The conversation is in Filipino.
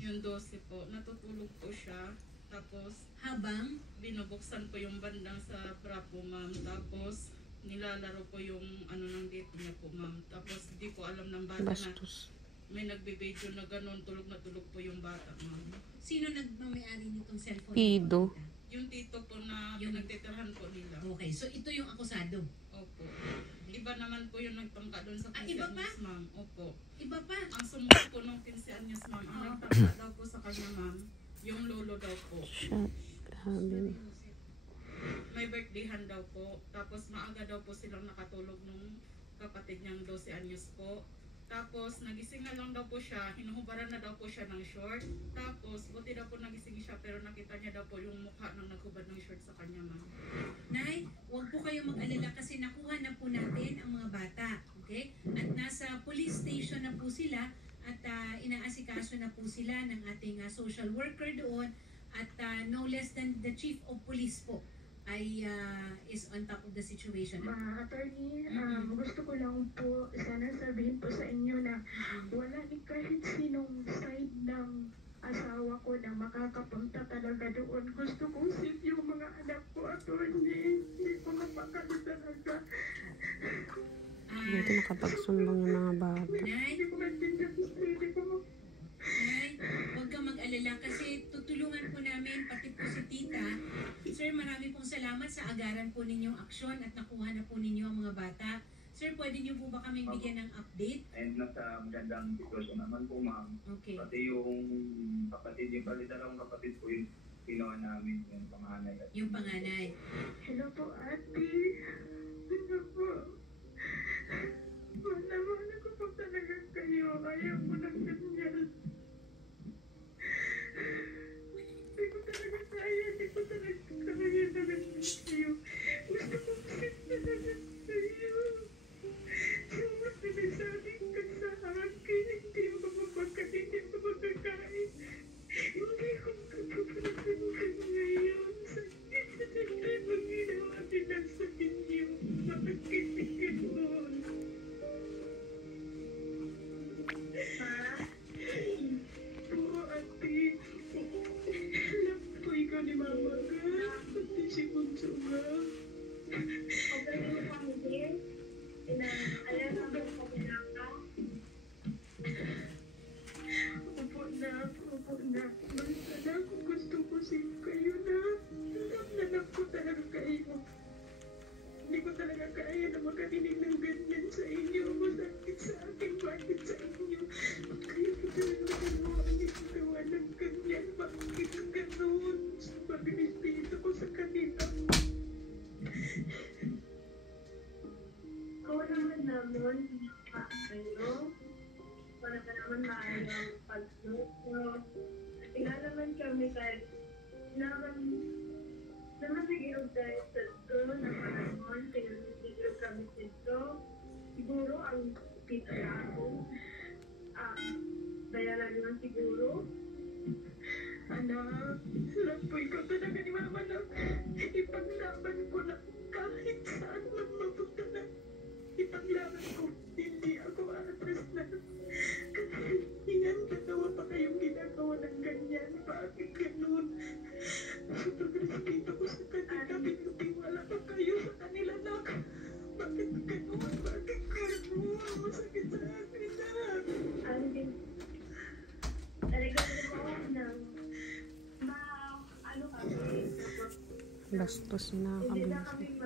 Yung 12 po. Natutulog po siya. Tapos, Habang? binubuksan po yung bandang sa bra po, ma'am. Tapos, nilalaro po yung ano ng date niya po, ma'am. Tapos, di po alam ng bata na may nagbibideo na ganun. Tulog na tulog po yung bata, ma'am. Sino nagmamayari nitong cellphone? Pido. Yung tito po na pinagtitirhan po nila. Okay, so ito yung akusado. Opo. Iba naman po yung nagtangka doon sa 15 iba pa? anyos, ma'am. Opo. Iba pa? Ang sumunod po nung 15 anyos, ma'am, ang nagtangka daw po sa kanya, ma'am, yung lolo daw po. Shit. Grabe. May birthdayhan daw po. Tapos maaga daw po silang nakatulog nung kapatid niyang 12 anyos po. Tapos nagising na lang daw po siya, hinuhubaran na daw po siya ng short. Tapos buti daw po nagising siya pero nakita niya daw po yung mukha ng naghubad ng short sa kanya, ma'am. Nay, huwag po kayong mag-alala kasi nakuha na po natin ang mga bata. Okay? At nasa police station na po sila at inaasikaso na po sila ng ating social worker doon at no less than the chief of police po ay is on top of the situation. Attorney, gusto ko lang po sana sabihin po sa inyo na wala ni kahit sinong side ng asawa ko na makakapunta talaga doon. Gusto ko safe yung mga anak ko, attorney. Hindi ko mapakali talaga. Buti nakapagsumbong yung mga bata. Nay, Hindi ko maintindihan sa sarili ko. Nay, huwag kang mag-alala kasi tutulungan po namin pati po si tita. Sir, marami pong salamat sa agaran po ninyong aksyon at nakuha na po ninyo ang mga bata. Sir, pwede niyo po ba kaming bigyan ng update? And nasa magandang sitwasyon naman po, ma'am. Okay. Pati yung kapatid, yung dalawang kapatid po yung ginawa namin, yung panganay. Yung panganay. Hello po, ate. Hello po. Mahal ko po talaga kayo. Ayaw ko ng ganyan. Hindi ko talaga kaya. Hindi ko talaga kaya talaga kayo. Gusto ko kasi talaga kayo. Sobrang pinagsabi ka sa akin. Hindi mo mapagkain. Hindi mo magkakain. Hindi ko kapapalagan ngayon. Sakit sa sakit ang ginawa nila sa inyo. Bakit kitikin mo? Po, ate. Alam po ikaw ni Mama ka. Pati si Bunso ka. Okay mo kami din. Alam namin sa pinaka. Opo na. Basta na kung gusto ko safe kayo na. Alam ko talaga kayo. Hindi ko talaga kaya na makarinig ng ganyan sa inyo. Masakit sa akin. Bakit sa inyo? Kaya ko talaga nagawa ng ganyan. Bakit ganun? Bakit nistito ko sa kanila? Ako naman kayo. Para ka naman maayang pagluto. Kasi nga naman kami kahit naman nagigilog tayo sa doon na panahon. Kaya nagigilog kami dito. Siguro ang pita na ako. Bayaran naman siguro. Anak, sarap po ikaw talaga ni Mama na ipaglaban ko na kahit saan man mapunta na. Ipaglaban ko, hindi ako atras na. Kasi yan, dalawa pa kayong ginagawa ng ganyan. Bakit ganun? Sobrang respeto ko sa kanila. Pinagtiwala pa kayo sa kanila na. Bakit ganun? Bakit ganun? Masakit sa akin na. Ano din? Talaga ko na ano kami. Bastos na Hindi na kami. kami